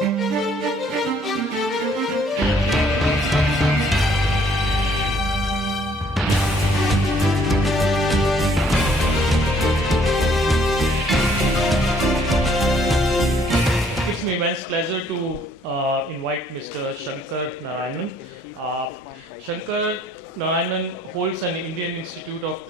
It's my immense pleasure to invite Mr. Shankar Narayanan. Shankar Narayanan holds an Indian Institute of,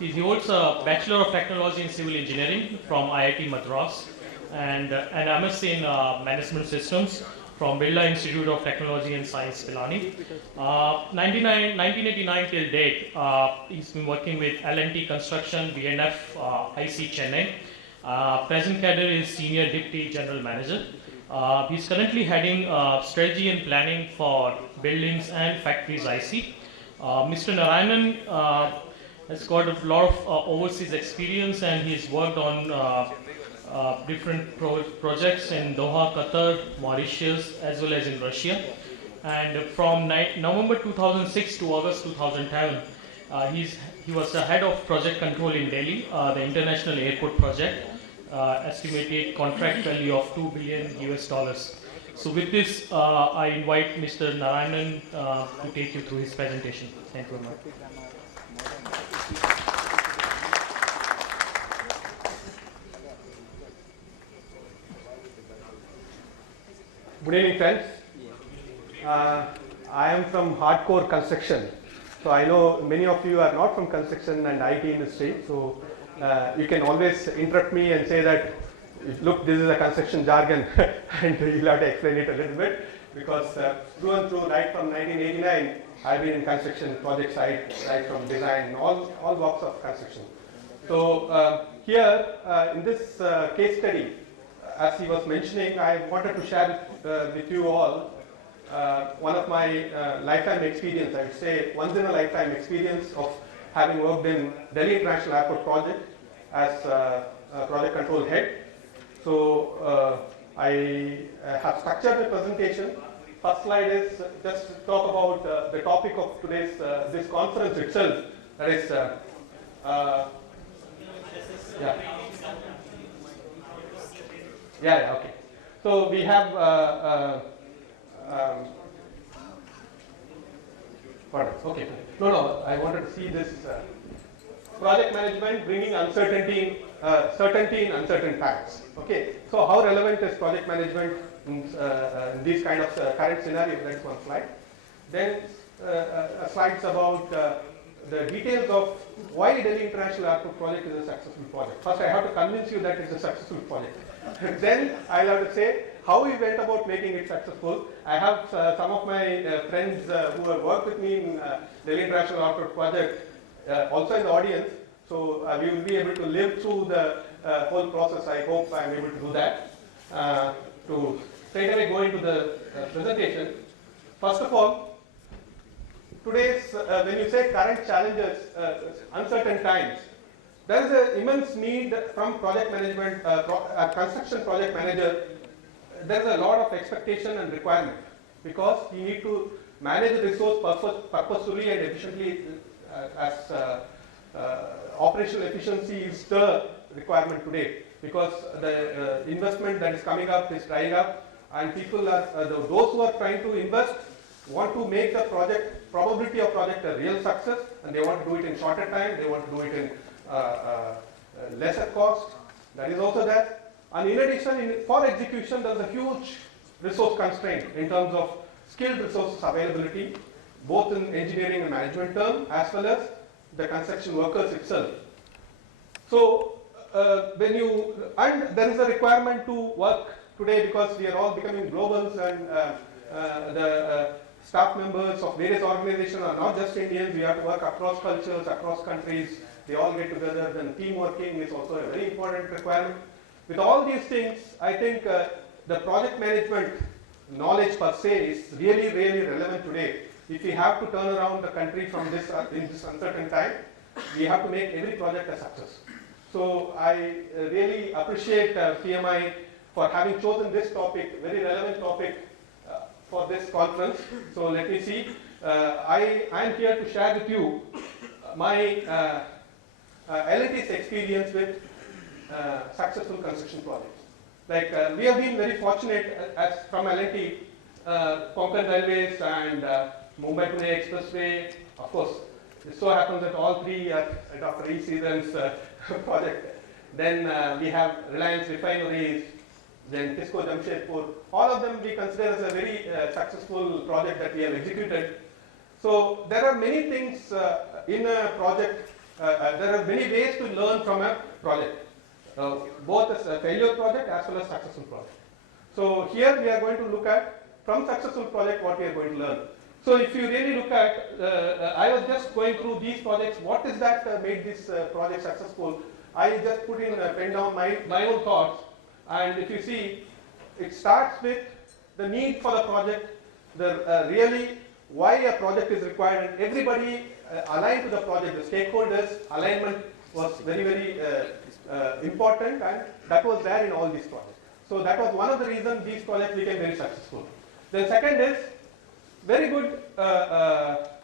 he holds a Bachelor of Technology in Civil Engineering from IIT Madras and an MSc in Management Systems from Birla Institute of Technology and Science, Pilani. 1989 till date, he's been working with L&T Construction, BNF, IC Chennai. Present cadre is Senior Deputy General Manager. He's currently heading strategy and planning for buildings and factories IC. Mr. Narayanan has got a lot of overseas experience and he's worked on different projects in Doha, Qatar, Mauritius, as well as in Russia. And from November 2006 to August 2010, he was the head of project control in Delhi, the International Airport project, estimated contract value of $2 billion US. So with this, I invite Mr. Narayanan to take you through his presentation. Thank you very much. Good evening, friends. I am from hardcore construction. So I know many of you are not from construction and IT industry. So you can always interrupt me and say that, look, this is a construction jargon and you'll have to explain it a little bit because through and through, right from 1989, I've been in construction project site, right from design, all walks of construction. So here in this case study, as he was mentioning, I wanted to share with you all one of my lifetime experience, I would say once in a lifetime experience of having worked in Delhi International Airport project as a project control head. So I have structured the presentation. First slide is just to talk about the topic of today's this conference itself. That is, okay. So we have okay. No, I wanted to see this project management bringing uncertainty, certainty in uncertain times. Okay. So how relevant is project management in these kind of current scenarios? That's one slide. Then slides about the details of why Delhi International Airport project is a successful project. First, I have to convince you that it's a successful project. Then I'll have to say how we went about making it successful. I have some of my friends who have worked with me in Delhi International Airport project also in the audience. So we will be able to live through the whole process. I hope I'm able to do that. To straight away go into the presentation. First of all, today's, when you say current challenges, uncertain times, there is an immense need from project management, construction project manager. There is a lot of expectation and requirement because you need to manage the resource purposefully and efficiently as operational efficiency is the requirement today because the investment that is coming up is drying up and people are, those who are trying to invest want to make the project, probability of project a real success and they want to do it in shorter time, they want to do it in lesser cost. That is also that. And in addition, for execution, there is a huge resource constraint in terms of skilled resources availability, both in engineering and management term, as well as the construction workers itself. So, and there is a requirement to work today because we are all becoming globals and the staff members of various organizations are not just Indians, we have to work across cultures, across countries, they all get together, then team working is also a very important requirement. With all these things, I think the project management knowledge per se is really, really relevant today. If we have to turn around the country from this in this uncertain time, we have to make every project a success. So I really appreciate PMI for having chosen this topic, very relevant topic for this conference. So let me see. I am here to share with you my L&T's experience with successful construction projects. Like we have been very fortunate as from L&T, Konkan Railways and Mumbai-Pune Expressway. Of course, it so happens that all three are Dr. E. Season's project. Then we have Reliance Refineries, then Tisco Jamshedpur. All of them we consider as a very successful project that we have executed. So there are many things in a project. There are many ways to learn from a project, both as a failure project as well as successful project. So here we are going to look at from successful project what we are going to learn. So if you really look at, I was just going through these projects. What is that made this project successful? I just put in pen down my own thoughts, and if you see, it starts with the need for the project, the really why a project is required, and everybody aligned to the project. The stakeholders alignment was very important, and that was there in all these projects. So that was one of the reasons these projects became very successful. The second is very good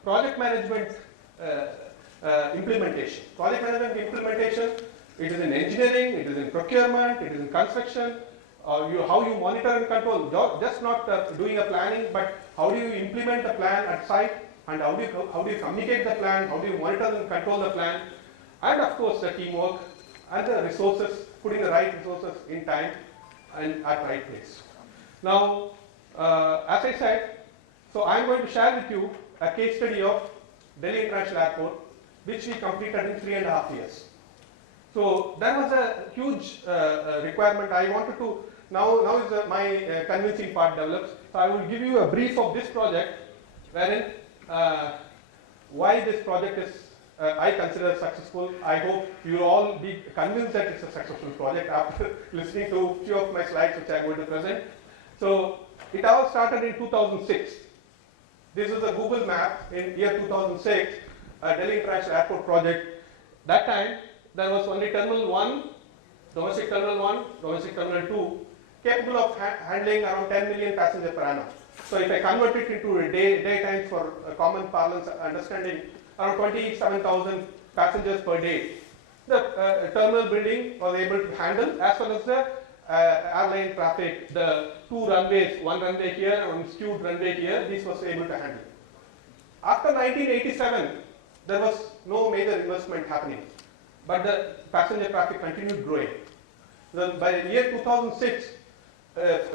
project management implementation. Project management implementation, it is in engineering, it is in procurement, it is in construction, how you monitor and control, just not doing a planning, but how do you implement the plan at site, and how do you communicate the plan, how do you monitor and control the plan, and of course the teamwork and the resources, putting the right resources in time and at right place. Now, as I said, so I am going to share with you a case study of Delhi International Airport, which we completed in 3.5 years. So that was a huge requirement. I wanted to, now is my convincing part develops. So I will give you a brief of this project, wherein why this project is, I consider successful. I hope you will all be convinced that it's a successful project after listening to a few of my slides which I am going to present. So it all started in 2006. This is a Google map in year 2006, Delhi International Airport project. That time, there was only Terminal 1, Domestic Terminal 1, Domestic Terminal 2, capable of handling around 10 million passengers per annum. So if I convert it into day times for common parlance understanding, around 27,000 passengers per day. The terminal building was able to handle, as well as the airline traffic, the two runways, one runway here and one skewed runway here, this was able to handle. After 1987, there was no major investment happening, but the passenger traffic continued growing. Then by the year 2006,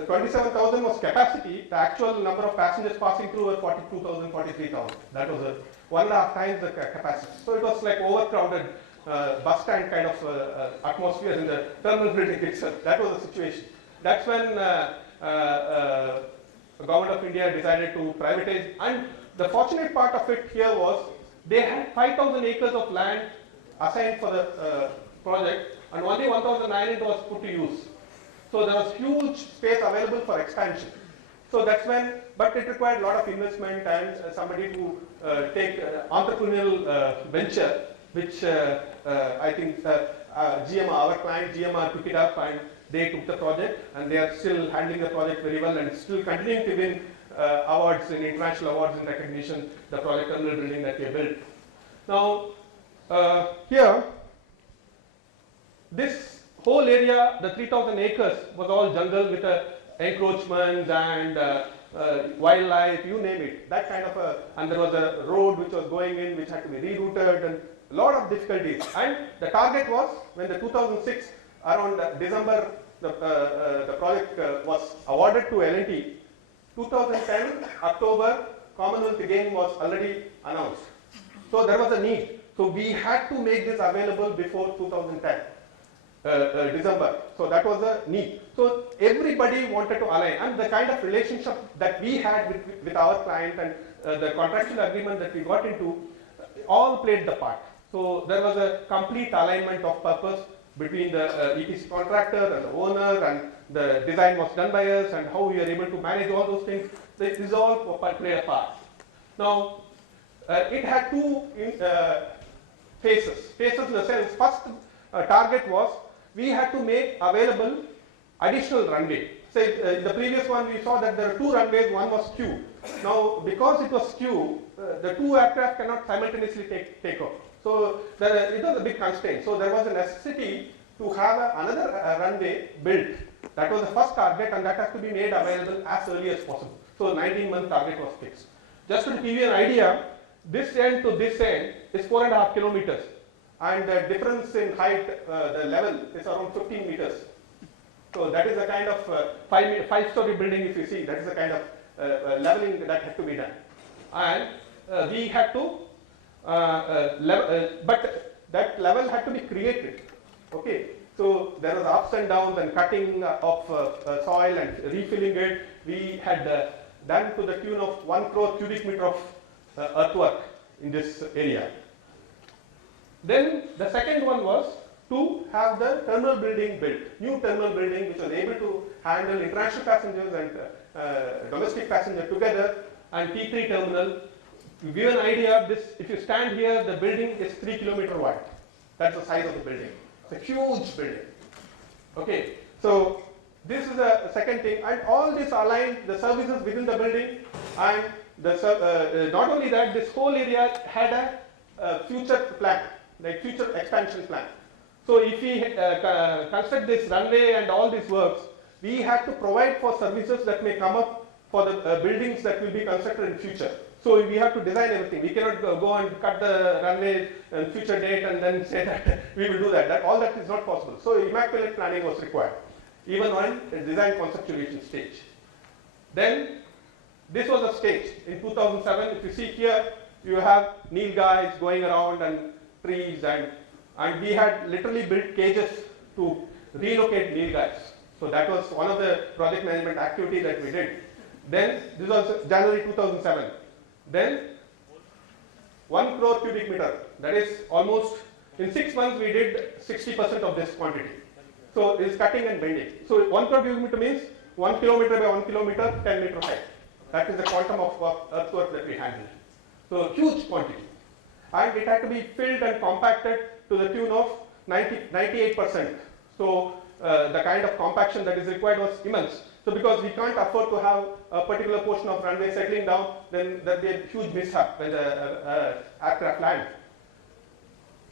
27,000 was capacity. The actual number of passengers passing through were 42,000, 43,000. That was 1.5 times the capacity. So it was like overcrowded bus stand kind of atmosphere in the terminal building itself. That was the situation. That's when the government of India decided to privatize. And the fortunate part of it here was they had 5,000 acres of land assigned for the project, and only 1,900 was put to use. So there was huge space available for expansion. So that's when, but it required a lot of investment and somebody to take entrepreneurial venture, which I think GMR, our client GMR, took it up and they took the project, and they are still handling the project very well and still continuing to win awards in international awards in recognition the project terminal building that they built. Now here, this whole area, the 3,000 acres, was all jungle with encroachments and wildlife, you name it, that kind of a, and there was a road which was going in which had to be rerouted and a lot of difficulties. And the target was, when the 2006, around December, the project was awarded to L&T. 2010, October, Commonwealth Games was already announced. So there was a need. So we had to make this available before 2010. December. So that was a need. So everybody wanted to align, and the kind of relationship that we had with our client and the contractual agreement that we got into all played the part. So there was a complete alignment of purpose between the EPC contractor and the owner, and the design was done by us, and how we are able to manage all those things. This all played a part. Now it had two phases. Phases in the sense, first target was we had to make available additional runway. Say in the previous one we saw that there are two runways, one was skew. Now because it was skew, the two aircraft cannot simultaneously take off. So it was a big constraint. So there was a necessity to have another runway built That was the first target, and that has to be made available as early as possible. So 19-month target was fixed. Just to give you an idea, this end to this end is 4.5 kilometers, and the difference in height, the level is around 15 meters. So that is a kind of five-story building. If you see, that is the kind of leveling that had to be done, and we had to, but that level had to be created. Okay. So there was ups and downs and cutting of soil and refilling it. We had done to the tune of 1 crore cubic meter of earthwork in this area. Then the second one was to have the terminal building built, new terminal building which was able to handle international passengers and domestic passengers together, and T3 terminal. To give an idea of this, if you stand here, the building is 3 kilometers wide. That's the size of the building. It's a huge building. Okay, so this is the second thing, and all this aligned the services within the building, and the not only that, this whole area had a future plan, like future expansion plan. So if we construct this runway and all these works, we had to provide for services that may come up for the buildings that will be constructed in future. So we have to design everything. We cannot go and cut the runway and future date and then say that we will do that. All that is not possible. So immaculate planning was required, even on the design conceptualization stage. Then this was a stage in 2007. If you see here, you have Nil guys going around and trees, and we had literally built cages to relocate Nil guys. So that was one of the project management activity that we did. Then this was January 2007. Then 1 crore cubic meter, that is almost, in 6 months we did 60% of this quantity. So it is cutting and bending. So 1 crore cubic meter means 1 kilometer by 1 kilometer, 10 meter height. That is the quantum of earthwork that we handled. So huge quantity. And it had to be filled and compacted to the tune of 98%. So the kind of compaction that is required was immense. So because we can't afford to have a particular portion of runway settling down, then there will be a huge mishap when the aircraft lands.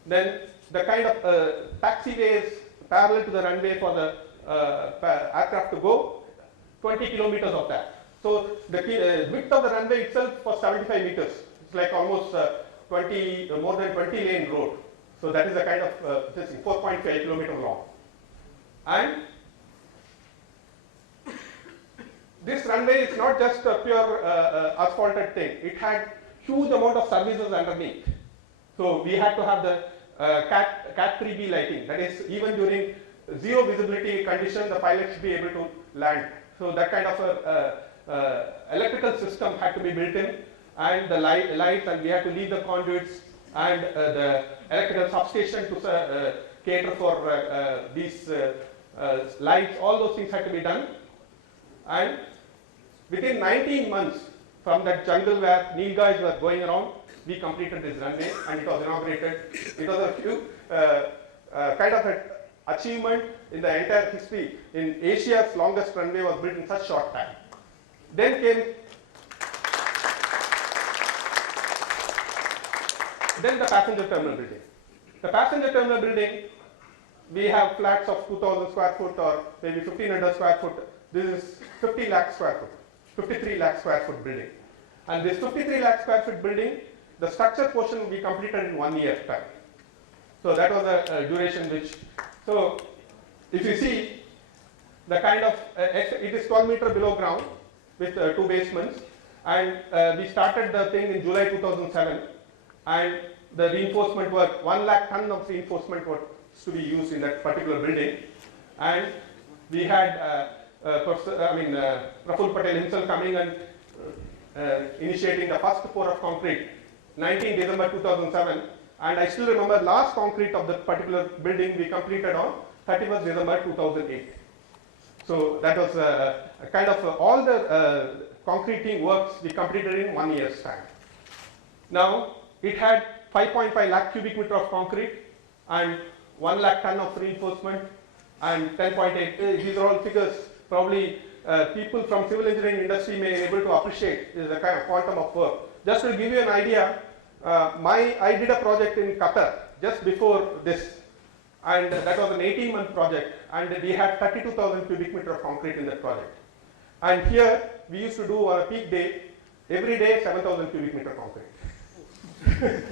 Then the kind of taxiways parallel to the runway for the aircraft to go, 20 kilometers of that. So the width of the runway itself was 75 meters. It's like almost more than 20 lane road. So that is the kind of 4.5 kilometers long. And this runway is not just a pure asphalted thing. It had huge amount of services underneath. So we had to have the Cat 3B lighting. That is, even during zero visibility condition, the pilot should be able to land. So that kind of electrical system had to be built in, and the lights, and we had to leave the conduits and the electrical substation to cater for these lights. All those things had to be done. And within 19 months from that jungle where Nil guys were going around, we completed this runway and it was inaugurated. It was a few kind of an achievement in the entire history. In Asia's longest runway was built in such short time. Then came the passenger terminal building. The passenger terminal building, we have flats of 2,000 square foot or maybe 1,500 square foot. This is 50 lakh square foot, 53 lakh square foot building. And this 53 lakh square foot building, the structure portion we completed in 1 year time. So that was a duration which, so if you see the kind of, it is 12 meter below ground with 2 basements, and we started the thing in July 2007, and the reinforcement work, 1 lakh ton of reinforcement was to be used in that particular building. And we had Praful Patel himself coming and initiating the first pour of concrete, 19 December 2007, and I still remember last concrete of that particular building we completed on 31st December 2008. So that was a kind of all the concreting works we completed in 1 year's time. Now it had 5.5 lakh cubic meter of concrete and 1 lakh ton of reinforcement and 10.8. These are all figures probably people from civil engineering industry may be able to appreciate. This is a kind of quantum of work. Just to give you an idea, I did a project in Qatar just before this, and that was an 18-month project, and we had 32,000 cubic meter of concrete in that project. And here we used to do on a peak day, every day 7,000 cubic meter concrete.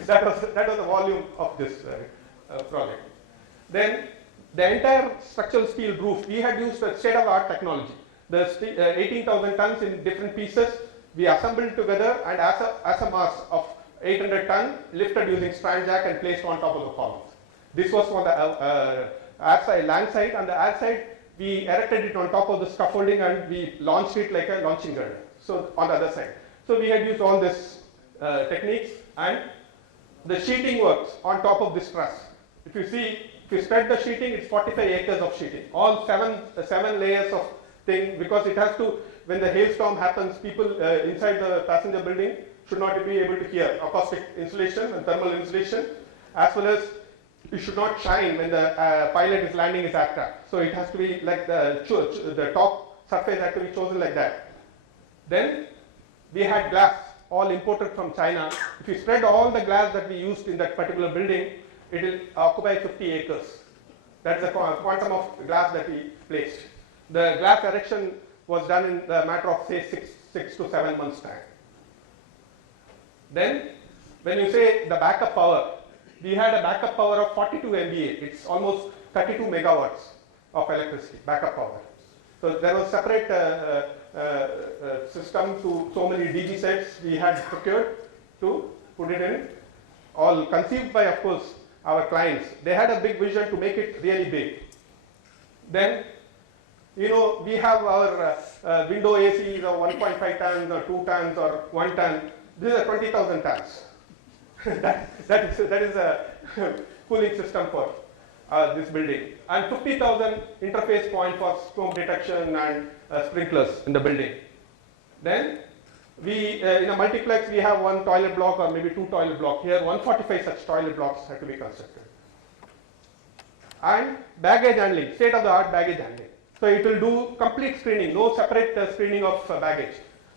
that was the volume of this project. Then the entire structural steel roof, we had used a state-of-the-art technology. The 18,000 tons in different pieces, we assembled together, and as a mass of 800 ton, lifted using strand jack and placed on top of the columns. This was on the air side, land side, and the air side, we erected it on top of the scaffolding and we launched it like a launching girder. So on the other side. So we had used all these techniques, and the sheeting works on top of this truss. If you see, if you spread the sheeting, it's 45 acres of sheeting. All seven layers of thing, because it has to, when the hailstorm happens, people inside the passenger building should not be able to hear acoustic insulation and thermal insulation, as well as it should not shine when the pilot is landing his aircraft. So it has to be like the top surface has to be chosen like that. Then we had glass, all imported from China. If you spread all the glass that we used in that particular building, it will occupy 50 acres. That's the quantum of glass that we placed. The glass erection was done in the matter of say 6 to 7 months time. Then when you say the backup power, we had a backup power of 42 MVA. It's almost 32 megawatts of electricity, backup power. So there was separate system to so many DG sets we had procured to put it in, all conceived by, of course, our clients. They had a big vision to make it really big. Then, you know, we have our window ACs of 1.5 tons or 2 tons or 1 ton. These are 20,000 tons. that is a cooling system for this building. And 50,000 interface point for smoke detection and sprinklers in the building. Then we, in a multiplex, we have 1 toilet block or maybe 2 toilet blocks. Here 145 such toilet blocks have to be constructed. And baggage handling, state-of-the-art baggage handling. So it will do complete screening, no separate screening of baggage.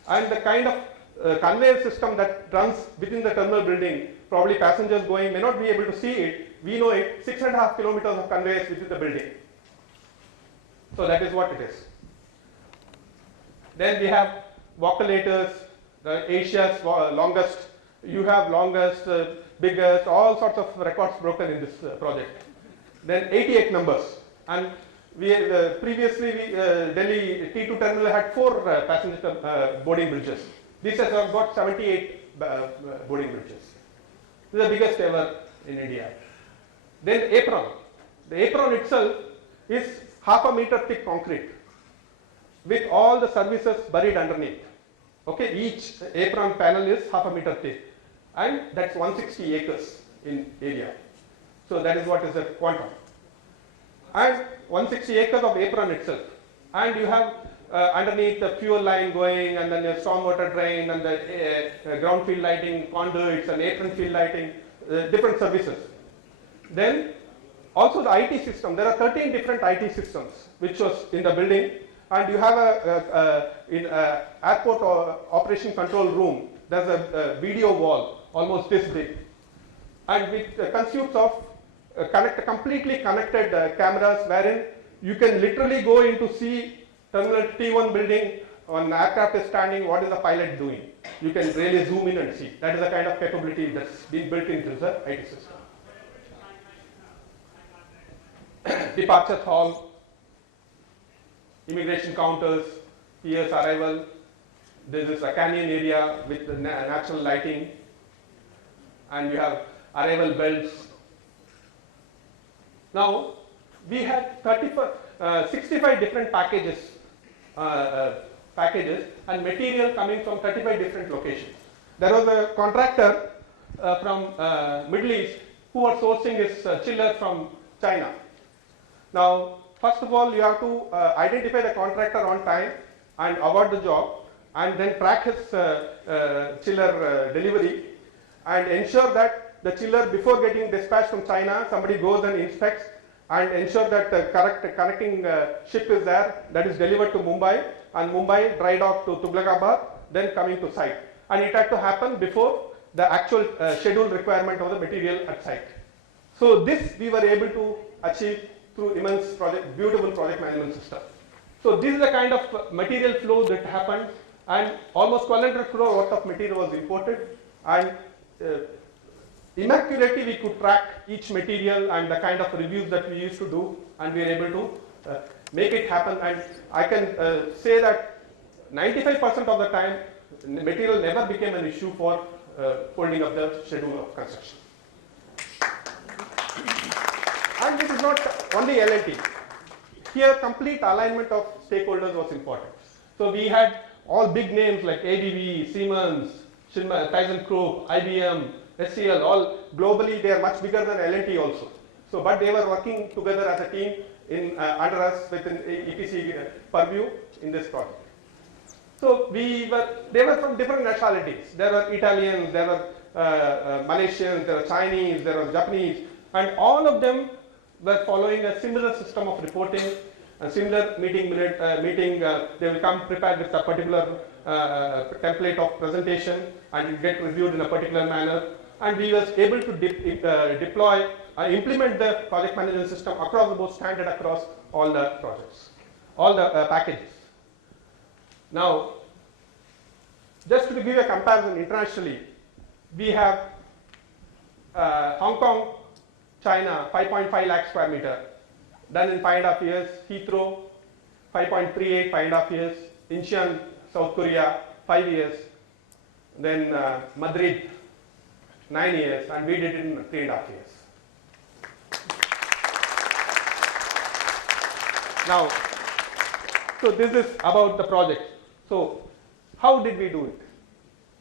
And the kind of conveyor system that runs within the terminal building, probably passengers going may not be able to see it. We know it, 6.5 kilometers of conveyors within the building. So that is what it is. Then we have walkolators, Asia's longest, you have longest, biggest, all sorts of records broken in this project. Then 88 numbers. And we previously Delhi T2 terminal had 4 passenger boarding bridges. This has got 78 boarding bridges. This is the biggest ever in India. Then apron. The apron itself is 0.5 meter thick concrete with all the services buried underneath. Okay, each apron panel is 0.5 meter thick, and that's 160 acres in area. So that is what is the quantum. And 160 acres of apron itself. And you have underneath the fuel line going, and then the stormwater drain, and the ground field lighting, conduits, and apron field lighting, different services. Then also the IT system. There are 13 different IT systems which was in the building, and you have in airport operation control room. There's a video wall almost this big, and which consists of completely connected cameras, wherein you can literally go in to see terminal T1 building, when aircraft is standing, what is the pilot doing? You can really zoom in and see. That is the kind of capability that's been built into the IT system. Departure hall, immigration counters, here's arrival. This is a canyon area with the natural lighting, and you have arrival belts. Now, we had 65 different packages and material coming from 35 different locations. There was a contractor from Middle East who was sourcing his chiller from China. Now, first of all, you have to identify the contractor on time and award the job, and then track his chiller delivery, and ensure that the chiller, before getting dispatched from China, somebody goes and inspects and ensure that the correct connecting ship is there, that is delivered to Mumbai, and Mumbai dry dock to Tughlaqabad, then coming to site. And it had to happen before the actual scheduled requirement of the material at site. So this we were able to achieved through immense beautiful project management system. So this is the kind of material flow that happened, and almost 1,200 crore worth of material was imported, and immaculately we could track each material and the kind of reviews that we used to do, and we were able to make it happen. And I can say that 95% of the time, material never became an issue for holding up the schedule of construction. And this is not only L&T. Here, complete alignment of stakeholders was important. So we had all big names like ABB, Siemens, ThyssenKrupp, IBM, SCL, all globally they are much bigger than L&T also. So, but they were working together as a team in under us within EPC purview in this project. So they were from different nationalities. There were Italians, there were Malaysians, there were Chinese, there were Japanese, and all of them were following a similar system of reporting, a similar meeting. They will come prepared with a particular template of presentation, and it get reviewed in a particular manner. And we were able to deploy, implement the project management system across the board, standard across all the projects, all the packages. Now, just to give you a comparison internationally, we have Hong Kong, China, 5.5 lakh square meter, done in 5.5 years. Heathrow, 5.38, 5.5 years. Incheon, South Korea, 5 years. Then Madrid, 9 years, and we did it in 3.5 years. Now, so this is about the project. So, how did we do it?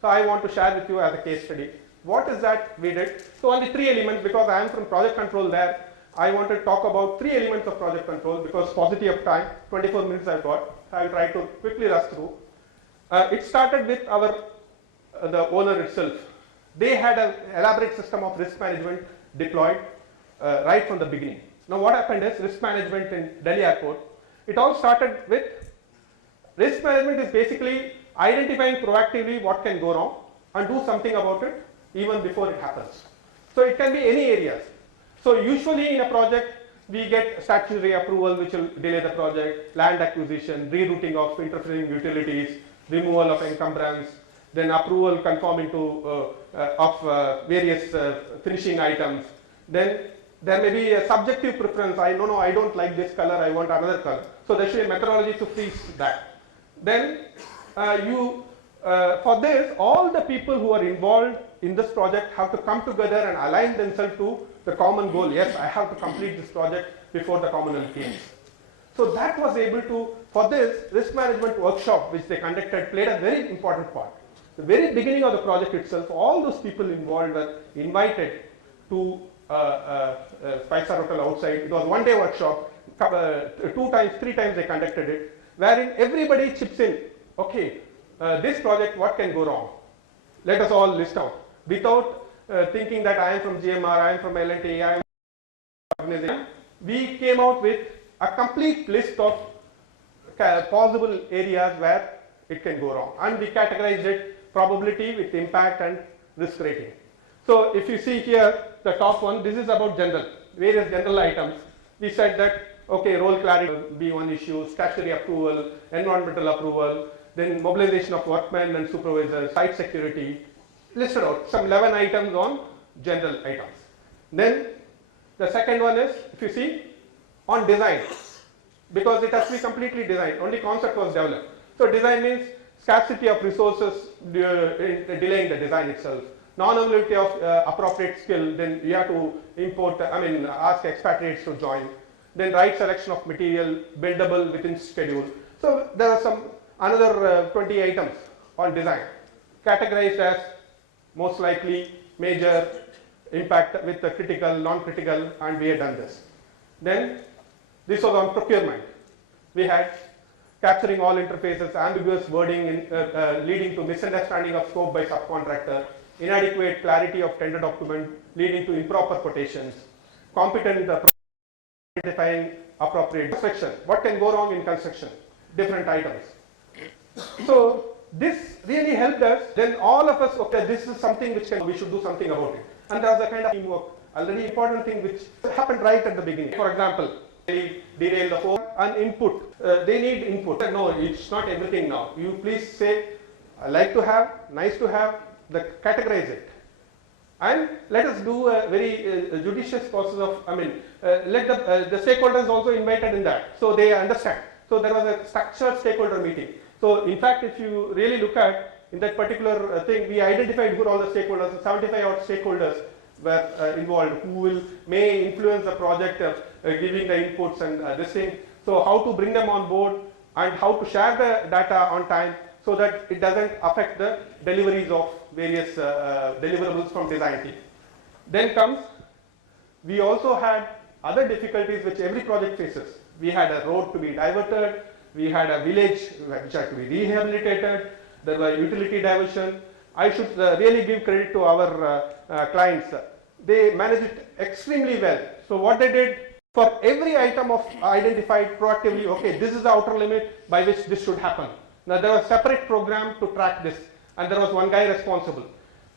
So, I want to share with you as a case study. What is that we did? So, only 3 elements, because I am from project control there. I want to talk about 3 elements of project control, because paucity of time, 24 minutes I've got. So I will try to quickly rush through. It started with the owner itself. They had an elaborate system of risk management deployed right from the beginning. Now, what happened is risk management in Delhi airport. It all started with risk management is basically identifying proactively what can go wrong and do something about it even before it happens. So it can be any areas. So usually in a project we get statutory approval which will delay the project, land acquisition, rerouting of interfering utilities, removal of encumbrance, then approval conforming to of various finishing items. Then there may be a subjective preference. I don't like this color, I want another color. So there should be a methodology to freeze that. Then for this, all the people who are involved in this project have to come together and align themselves to the common goal. Yes, I have to complete this project before the Commonwealth Games. So that was able to, for this risk management workshop which they conducted played a very important part. The very beginning of the project itself, all those people involved were invited to five-star hotel outside. It was one-day workshop, 2 times, 3 times they conducted it, wherein everybody chips in. Okay, this project, what can go wrong? Let us all list out. Without thinking that I am from GMR, I am from L&T, I am from organization, we came out with a complete list of possible areas where it can go wrong. And we categorized it probability with impact and risk rating. So if you see here, the top one, this is about various general items. We said that, okay, role clarity will be one issue, statutory approval, environmental approval, then mobilization of workmen and supervisors, site security, listed out some 11 items on general items. Then the second one is, if you see, on design, because it has to be completely designed, only concept was developed. So design means scarcity of resources delaying the design itself. Non-availability of appropriate skill, then you have to ask expatriates to join. Then right selection of material, buildable within schedule. So there are some another 20 items on design, categorized as most likely, major, impact with the critical, non-critical, and we had done this. Then this was on procurement. We had capturing all interfaces, ambiguous wording leading to misunderstanding of scope by subcontractor, inadequate clarity of tender document leading to improper quotations, competent identifying appropriate construction. What can go wrong in construction? Different items. So this really helped us. Then all of us, okay, this is something which we should do something about it. And there was a kind of teamwork already important thing which happened right at the beginning. For example, they derail the whole and input. They need input. No, it's not everything now. You please say, I like to have, nice to have, categorize it. And let us do a very judicious process of, let the stakeholders also invited in that, so they understand. So there was a structured stakeholder meeting. So in fact, if you really look at in that particular thing, we identified who all the stakeholders, 75 odd stakeholders were involved, who may influence the project, giving the inputs and this thing. So how to bring them on board and how to share the data on time so that it doesn't affect the deliveries of various deliverables from design team. Then comes, we also had other difficulties which every project faces. We had a road to be diverted, we had a village which had to be rehabilitated, there were utility diversion. I should really give credit to our clients. They managed it extremely well. So what they did, for every item of identified proactively, okay, this is the outer limit by which this should happen. Now there was a separate program to track this, and there was one guy responsible.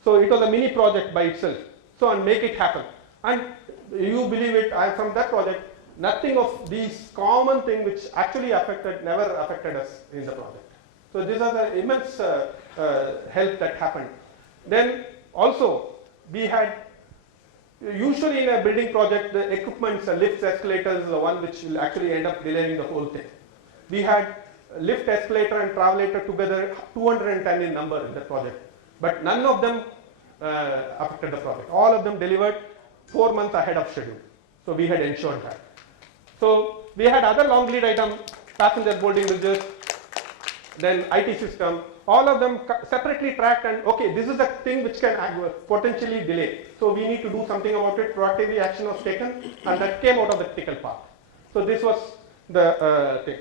So it was a mini project by itself. So and make it happen. And you believe it, I from that project, nothing of these common things which actually never affected us in the project. So this is an immense help that happened. Then also we had, usually in a building project, the equipment, lifts, escalators is the one which will actually end up delaying the whole thing. We had lift, escalator and travelator together 210 in number in the project, but none of them affected the project. All of them delivered 4 months ahead of schedule. So we had ensured that. So we had other long lead items, passenger boarding bridges, then IT system, all of them separately tracked, and okay, this is the thing which can potentially delay. So we need to do something about it. Proactively action was taken, and that came out of the critical path. So this was the thing.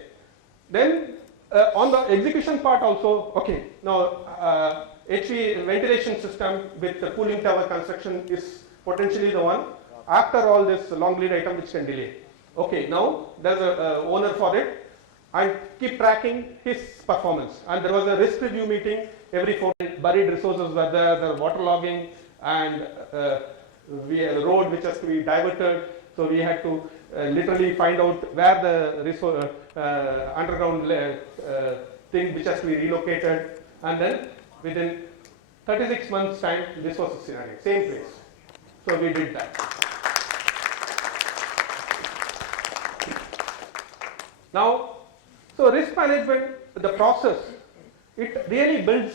Then on the execution part also, okay, now HV ventilation system with the cooling tower construction is potentially the one after all this long lead item which can delay. Okay, now there's a owner for it and keep tracking his performance. And there was a risk review meeting every 4 days. Buried resources were there water logging, and we had a road which has to be diverted. So we had to literally find out where the resource, underground thing which has to be relocated. And then within 36 months time, this was the scenario, same place. So we did that. Now, so risk management, the process, it really builds,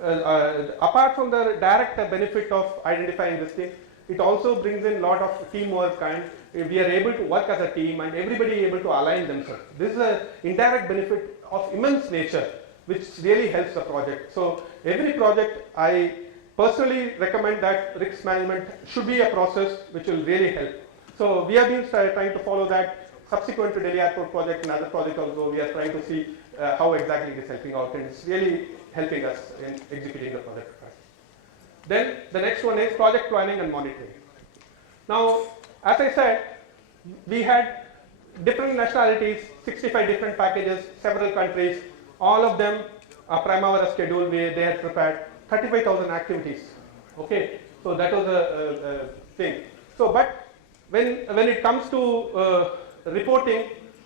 apart from the direct benefit of identifying this thing, it also brings in a lot of teamwork, and we are able to work as a team and everybody able to align themselves. This is an indirect benefit of immense nature which really helps the project. So every project, I personally recommend that risk management should be a process which will really help. So we have been trying to follow that. Subsequent to Delhi Airport project and other projects also, we are trying to see how exactly it is helping out, and it's really helping us in executing the project. Then the next one is project planning and monitoring. Now, as I said, we had different nationalities, 65 different packages, several countries, all of them a Primavera schedule where they had prepared 35,000 activities. Okay, so that was a thing. So, but when it comes to reporting,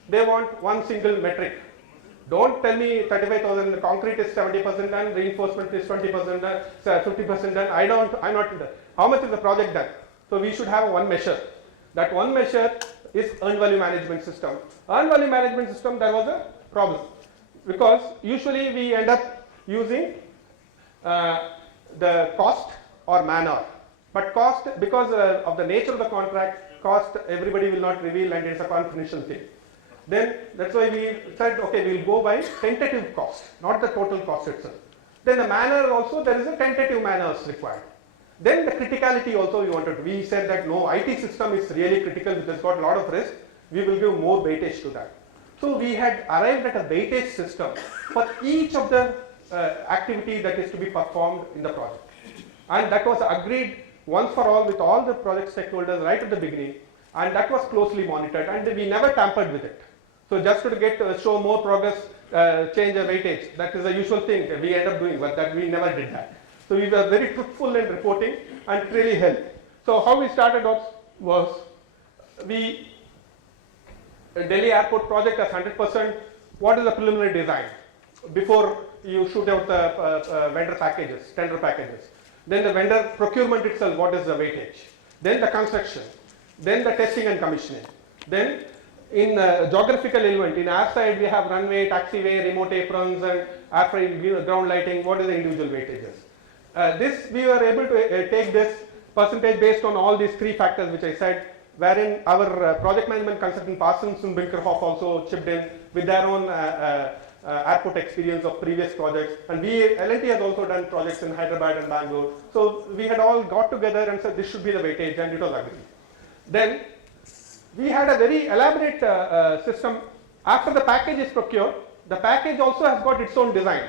they want one single metric. Don't tell me 35,000, concrete is 70% done, reinforcement is 20% done, 50% done. I'm not in that. How much is the project done? So we should have one measure. That one measure is earned value management system. Earned value management system, there was a problem because usually we end up using the cost or man-hour. But cost, because of the nature of the contract, cost everybody will not reveal, and it's a confidential thing. Then that's why we said, okay, we'll go by tentative cost, not the total cost itself. Then the manner also, there is a tentative manner required. Then the criticality also we wanted. We said that no, IT system is really critical, it has got a lot of risk. We will give more weightage to that. So we had arrived at a weightage system for each of the activity that is to be performed in the project. And that was agreed once for all with all the project stakeholders right at the beginning, and that was closely monitored, and we never tampered with it. So just to get show more progress, change a weightage, that is a usual thing we end up doing, but that we never did that. So we were very truthful in reporting, and it really helped. So how we started was we Delhi Airport project as 100%. What is the preliminary design before you shoot out the vendor packages, tender packages? Then the vendor procurement itself, what is the weightage? Then the construction, then the testing and commissioning. Then in geographical element, in our side we have runway, taxiway, remote aprons and airframe, ground lighting, what is the individual weightages? This we were able to take this percentage based on all these three factors which I said, wherein our project management consultant Parsons and Binkerhoff also chipped in with their own airport experience of previous projects, and L&T has also done projects in Hyderabad and Bangalore. So we had all got together and said this should be the weightage, and it was agreed. Then we had a very elaborate system. After the package is procured, the package also has got its own design,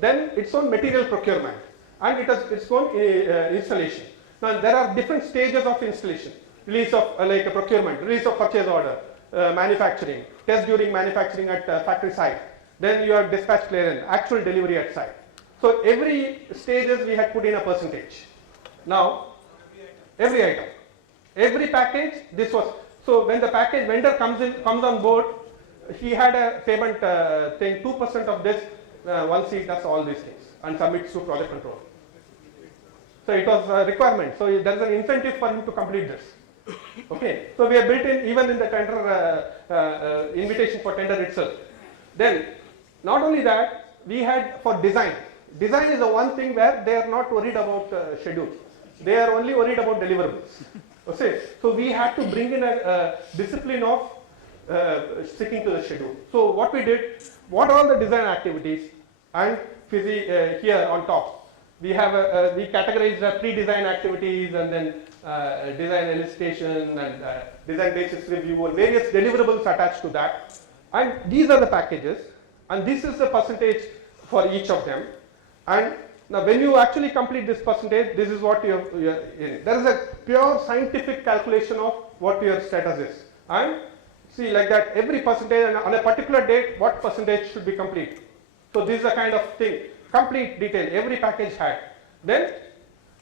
then its own material procurement, and it has its own installation. Now there are different stages of installation. Release of like a procurement, release of purchase order, manufacturing, test during manufacturing at factory site, then your dispatch clearance, actual delivery at site. So every stages we had put in a percentage. Now every item, every package, this was, so when the package vendor comes on board, he had a payment thing, 2% of this once he does all these things and submits to project control. So it was a requirement, so there is an incentive for him to complete this. Okay, so we have built in even in the tender invitation for tender itself. Then not only that, we had for design. Design is the one thing where they are not worried about schedule. They are only worried about deliverables. Okay, so we had to bring in a discipline of sticking to the schedule. So what we did, what are all the design activities, and here on top, we have we categorized pre-design activities and then design elicitation and design basis review and various deliverables attached to that. And these are the packages, and this is the percentage for each of them. And now when you actually complete this percentage, this is what you are in. There is a pure scientific calculation of what your status is. And see, like that, every percentage and on a particular date, what percentage should be complete. So this is a kind of thing, complete detail, every package had. Then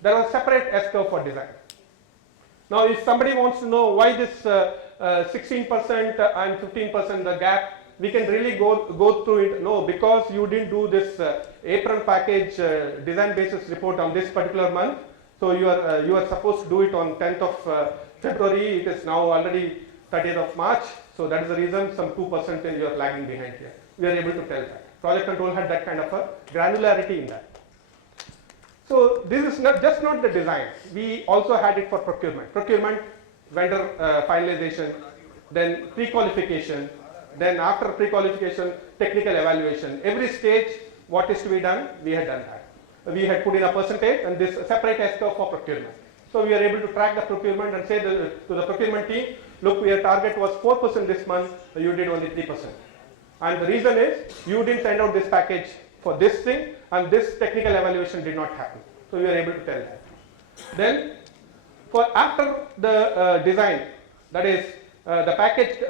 there was separate S-curve for design. Now if somebody wants to know why this 16% and 15% the gap, we can really go through it. No, because you didn't do this apron package design basis report on this particular month. So you are supposed to do it on 10th of February. It is now already 30th of March. So that is the reason some 2% you are lagging behind here. We are able to tell that. Project control had that kind of a granularity in that. So this is not the design. We also had it for procurement. Procurement, vendor finalization, then pre-qualification, then after pre-qualification, technical evaluation. Every stage, what is to be done, we had done that. We had put in a percentage and this separate S-curve for procurement. So we are able to track the procurement and say to the procurement team, look, your target was 4% this month, you did only 3%. And the reason is, you didn't send out this package for this thing, and this technical evaluation did not happen. So we are able to tell that. Then, for after the design, that is, the package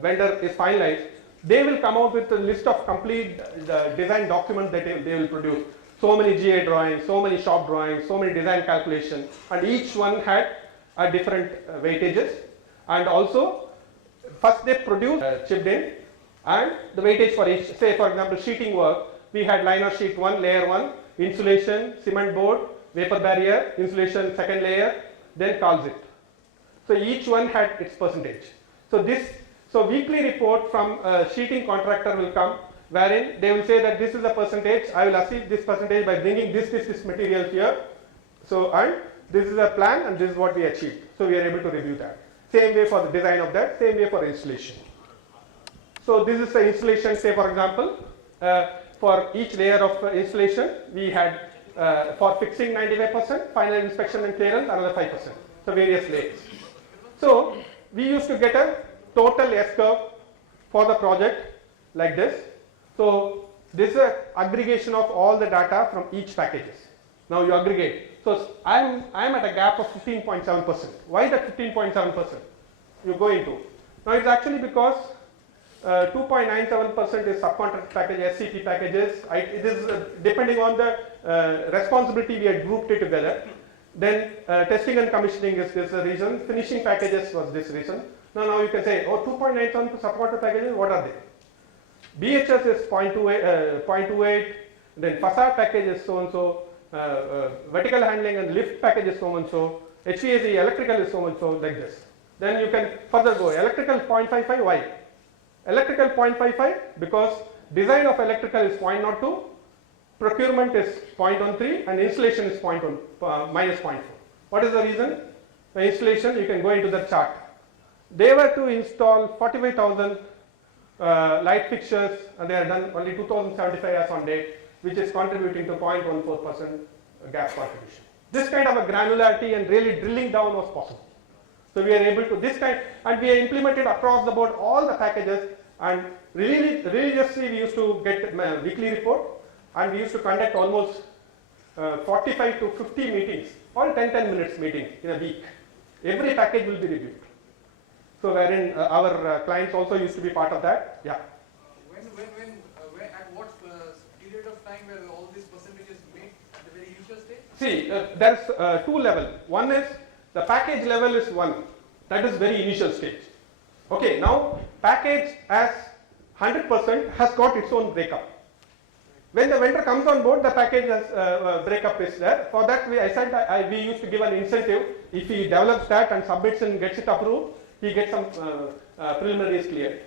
vendor is finalized, they will come out with a list of complete design documents that they will produce. So many GA drawings, so many shop drawings, so many design calculations, and each one had a different weightages. And also, first they produce chipped in, and the weightage for each, say for example sheeting work, we had liner sheet 1, layer 1, insulation, cement board, vapor barrier, insulation second layer, then calcit. So each one had its percentage. So weekly report from a sheeting contractor will come, wherein they will say that this is the percentage, I will achieve this percentage by bringing this material here. So, and this is a plan and this is what we achieved. So we are able to review that. Same way for the design of that, same way for installation. So this is the installation, say for example, for each layer of installation, we had for fixing 95%, final inspection and clearance another 5%. So various layers. So we used to get a total S-curve for the project like this. So this is an aggregation of all the data from each packages. Now you aggregate. So I'm at a gap of 15.7%. Why that 15.7%? You go into. Now it's actually because 2.97% is subcontract package, SCP packages. It is depending on the responsibility we had grouped it together. Then testing and commissioning is this region. Finishing packages was this region. Now you can say, oh, 2.97 supported packages, what are they? BHS is 0.28, then facade package is so and so, vertical handling and lift package is so and so, HVAC electrical is so and so, like this. Then you can further go, electrical 0.55, why? Electrical 0.55 because design of electrical is 0.02, procurement is 0.13 and installation is minus 0.4. What is the reason? The installation, you can go into the chart. They were to install 45,000 light fixtures and they are done only 2075 as on date, which is contributing to 0.14% gap contribution. This kind of a granularity and really drilling down was possible. So we are able to this kind, and we implemented across the board all the packages, and religiously we used to get a weekly report, and we used to conduct almost 45 to 50 meetings, all 10 minutes meetings in a week. Every package will be reviewed. So wherein our clients also used to be part of that. Yeah. At what period of time were all these percentages made at the very initial stage? See, there's two levels. One is the package level is one. That is very initial stage. Okay, now package as 100% has got its own breakup. When the vendor comes on board, the package has breakup is there. For that, we used to give an incentive. If he develops that and submits and gets it approved, he gets some preliminaries cleared.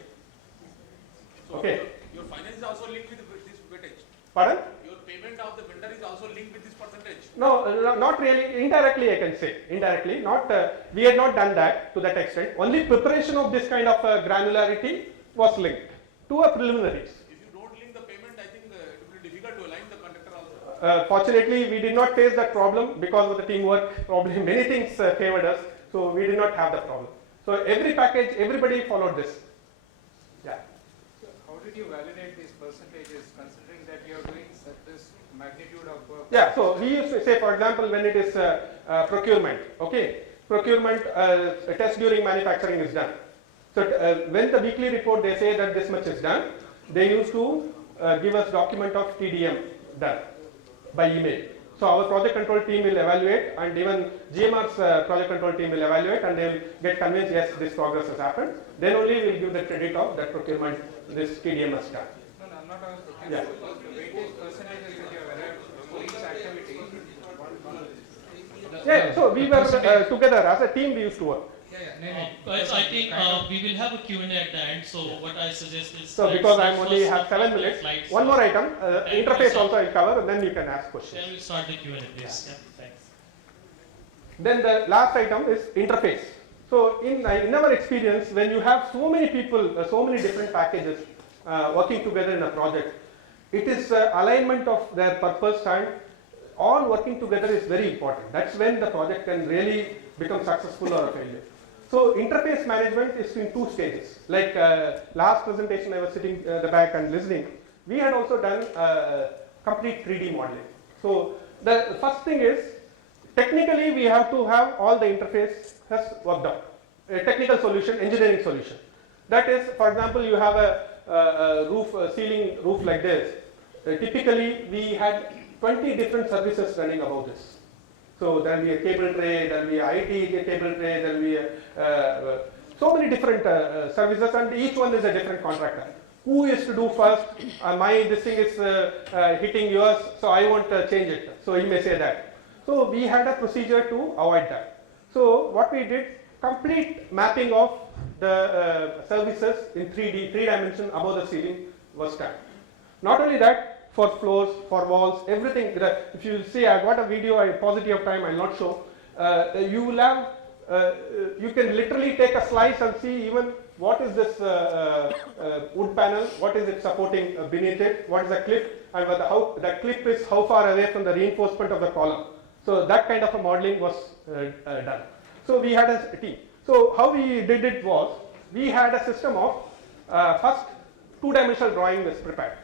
So okay. Your finance is also linked with this weightage. Pardon? Your payment of the vendor is also linked with this percentage. No, not really. Indirectly, I can say. Indirectly, not. We had not done that to that extent. Only preparation of this kind of granularity was linked to a preliminaries. If you don't link the payment, I think it will be difficult to align the contractor also. Fortunately, we did not face that problem because of the teamwork problem. Many things favored us, so we did not have that problem. So every package, everybody followed this. Yeah. So how did you validate these percentages, considering that you are doing this magnitude of work? Yeah. So we used to say, for example, when it is procurement. Okay, procurement test during manufacturing is done. So when the weekly report they say that this much is done, they used to give us document of TDM done by email. So our project control team will evaluate, and even GMR's project control team will evaluate, and they will get convinced, yes, this progress has happened. Then only we will give the credit of that procurement, this TDM has done. No, I'm not asking. Yeah. The weightage percentages that you have arrived for each activity. Yeah, so we were together as a team, we used to work. Guys, I think we will have a Q&A at the end, so what I suggest is... So because I only have 7 minutes, one more item, interface also I will cover, and then you can ask questions. Can we start the Q&A, please? Yeah, thanks. Then the last item is interface. So in our experience, when you have so many people, so many different packages working together in a project, it is alignment of their purpose and all working together is very important. That's when the project can really become successful or a failure. So interface management is in 2 stages. Like last presentation, I was sitting at the back and listening. We had also done complete 3D modeling. So the first thing is, technically we have to have all the interface has worked out. A technical solution, engineering solution. That is, for example, you have a roof, ceiling roof like this. Typically, we had 20 different services running about this. So there will be a cable tray, there will be a IT cable tray, there will be so many different services, and each one is a different contractor. Who is to do first? This thing is hitting yours, so I won't change it. So he may say that. So we had a procedure to avoid that. So what we did, complete mapping of the services in 3D, 3 dimension above the ceiling was done. Not only that, for floors, for walls, everything. If you see, I got a video, I paucity of time, I will not show. You will have, you can literally take a slice and see even what is this wood panel, what is it supporting beneath it, what is the clip, and how the clip is how far away from the reinforcement of the column. So that kind of a modeling was done. So we had a team. So how we did it was, we had a system of first 2-dimensional drawing was prepared.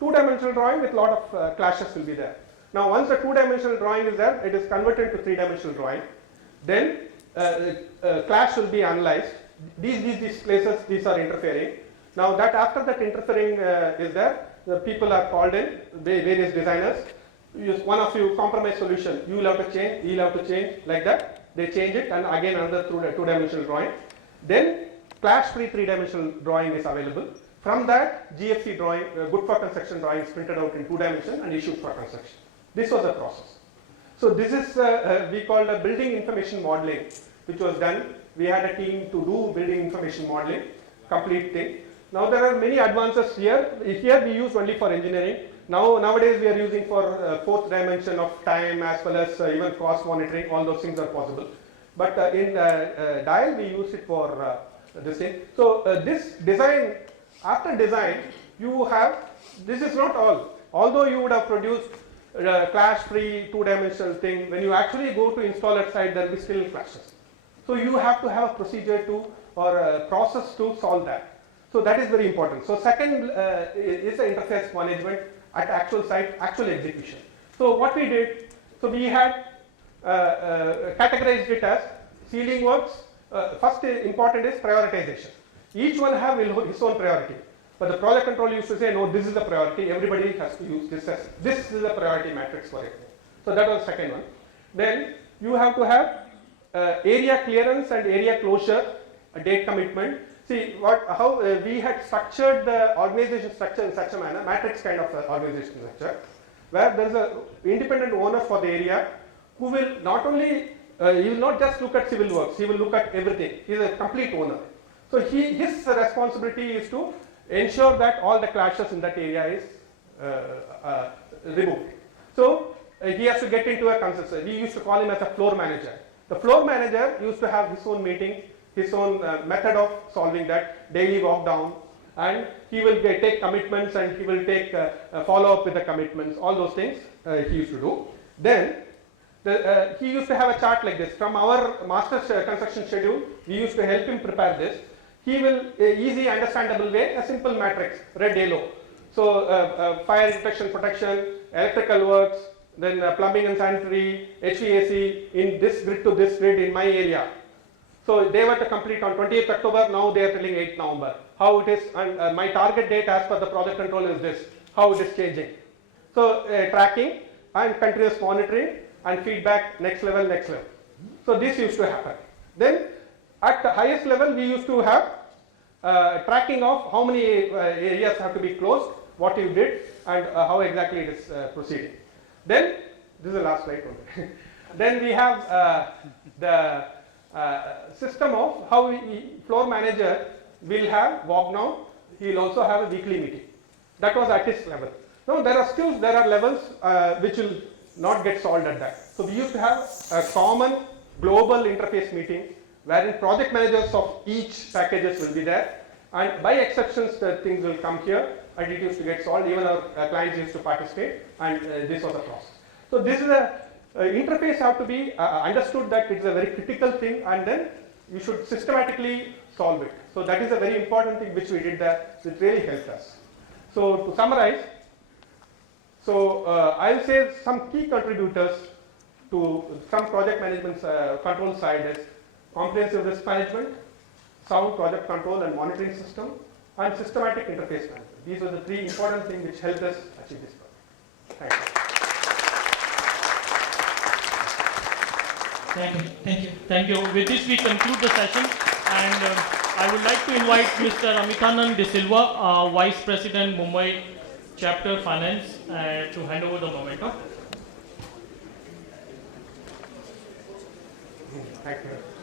2-dimensional drawing with lot of clashes will be there. Now once the 2-dimensional drawing is there, it is converted to 3-dimensional drawing. Then clash will be analyzed. These places, these are interfering. Now that after that interfering is there, the people are called in, various designers. one of you compromise solution, you will have to change, he will have to change, like that. They change it, and again another two-dimensional drawing. Then clash-free three-dimensional drawing is available. From that, GFC drawing, good for construction drawing is printed out in 2 dimension and issued for construction. This was the process. So this is we called a building information modeling, which was done. We had a team to do building information modeling, complete thing. Now there are many advances here. Here we use only for engineering. Nowadays we are using for 4th dimension of time, as well as even cost monitoring. All those things are possible. But in dial we use it for this thing. So this design, after design, you have, this is not all. Although you would have produced clash-free 2-dimensional thing, when you actually go to install at site, there will be still clashes. So you have to have a procedure to, or a process to solve that. So that is very important. So second is the interface management at actual site, actual execution. So what we did, so we had categorized it as ceiling works. First important is prioritization. Each one have his own priority. But the project control used to say, no, this is the priority. Everybody has to use this as, this is the priority matrix for it. So that was the second one. Then you have to have area clearance and area closure, a date commitment. See how we had structured the organization structure in such a manner, matrix kind of organization structure, where there is an independent owner for the area who will not only, he will not just look at civil works, he will look at everything. He is a complete owner. So his responsibility is to ensure that all the clashes in that area is removed. So he has to get into a consensus. We used to call him as a floor manager. The floor manager used to have his own meeting, his own method of solving that, daily walk down, and he will take commitments and he will take follow up with the commitments, all those things he used to do. Then he used to have a chart like this. From our master construction schedule, we used to help him prepare this. He will, easy understandable way, a simple matrix, red, yellow. So fire detection, protection, electrical works, then plumbing and sanitary, HVAC in this grid to this grid in my area. So they were to complete on 28th October, now they are telling 8th November. How it is, and my target date as per the project control is this, how it is changing. So tracking and continuous monitoring and feedback, next level, next level. So this used to happen. Then at the highest level, we used to have tracking of how many areas have to be closed, what you did, and how exactly it is proceeding. Then, this is the last slide only. Then we have the system of how floor manager will have walk down, he will also have a weekly meeting. That was at his level. Now there are levels which will not get solved at that. So we used to have a common global interface meeting wherein project managers of each packages will be there, and by exceptions the things will come here and it used to get solved. Even our clients used to participate, and this was the process. So this is a interface have to be understood that it's a very critical thing, and then you should systematically solve it. So that is a very important thing which we did there, which really helped us. So to summarize, so I'll say some key contributors to some project management control side is comprehensive risk management, sound project control and monitoring system, and systematic interface management. These are the 3 important things which helped us achieve this project. Thank you. Thank you. Thank you. With this, we conclude the session, and I would like to invite Mr. Amithanand De Silva, Vice President, Mumbai Chapter Finance, to hand over the momentum. Thank you.